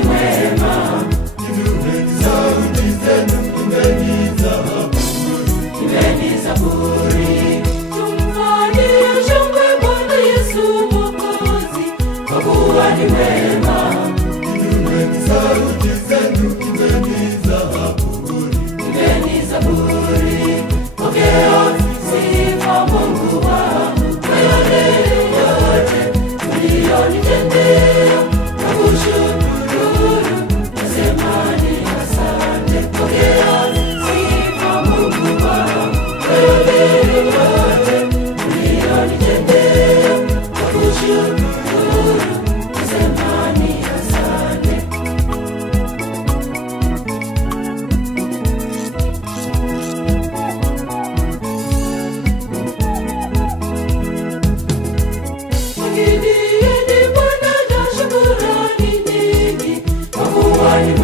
ni mwema. Inueni sauti zenu, imbeni zaburi, imbeni zaburi. Tumfanyie shangwe Bwana Yesu Mwokozi, kwa kuwa ni mwema. Inueni sauti zenu, imbeni zaburi, imbeni zaburi. Pokea sifa Mungu wangu kwa yale yote uliyonitendea, na kushukuru nasema ni asante. Pokea sifa Mungu wangu kwa yale yote uliyonitendea, na kushukuru nasema ni asante. Mwimbie Bwana na shukrani nyingi, kwa kuwa ni